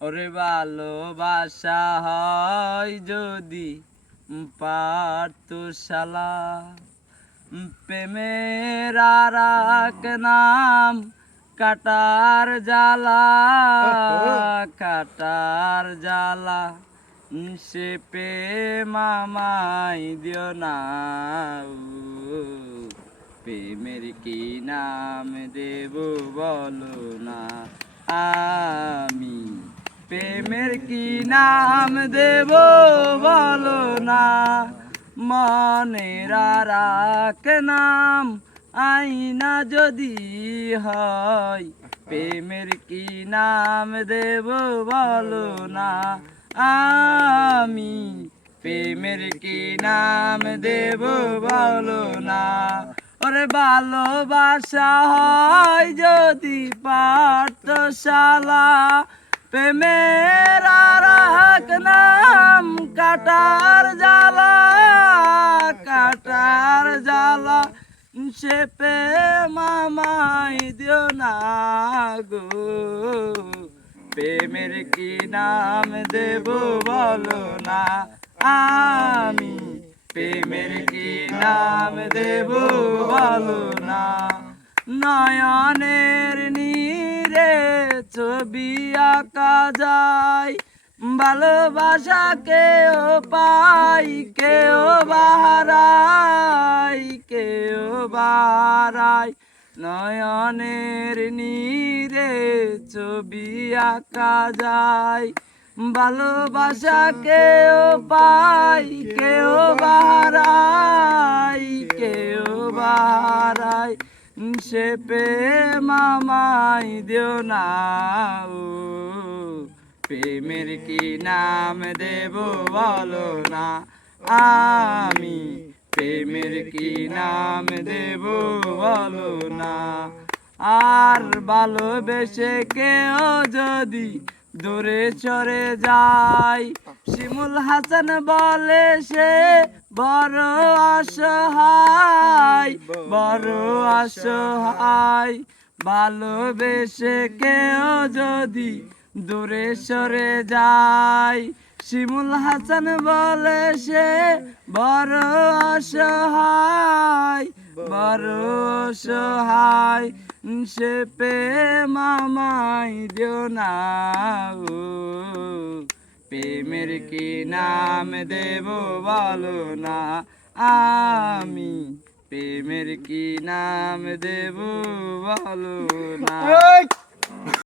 ওরে ভালোবাসা হয় যদি পাঠশালা, প্রেমের আর এক নাম কাটার জ্বালা, কাটার জ্বালা, সে প্রেম আমায় দিও না। প্রেমের কি নাম দেব বলো না, আমি প্রেমের কি নাম দেব বলো না। মনের আর এক নাম আইনা যদি হয়, প্রেমের কি নাম দেব বলো না, আমি প্রেমের কি নাম দেব বলো না। ওরে ভালোবাসা হয় যদি পাঠশালা, প্রেমের আর এক নাম কাটার জ্বালা, কাটার জ্বালা, সে প্রেম আমায় দিও না গো। প্রেমের কি নাম দেব বলো না, আমি প্রেমের কি নাম দেব বলো না। নয়নের নীরে ছবি আঁকা যায়, ভালোবাসা কেউ পাই কেউ বাহারাই, কেউ বাহারাই। নয়নের নীরে ছবি আঁকা যায়, ভালোবাসা কেউ পাই কেউ বাহারাই, কেউ বাহারাই, সে প্রেম আমায় দিও না। প্রেমের কি নাম দেব বলো না, আমি প্রেমের কি নাম দেব বলো না। আর ভালোবেসে কেউ যদি দূরে চলে যায়, শিমুল হাসান বলে সে বড় অসহায়, বড় অসহায়। ভালোবেসে কেউ যদি দূরে সরে যায়, শিমুল হাসান বলে সে বড় অসহায়, বড় অসহায়, সে প্রেম আমায় দিও না। প্রেমের কি নাম দেব বলো না, আমি প্রেমের কি নাম দেব বলো না।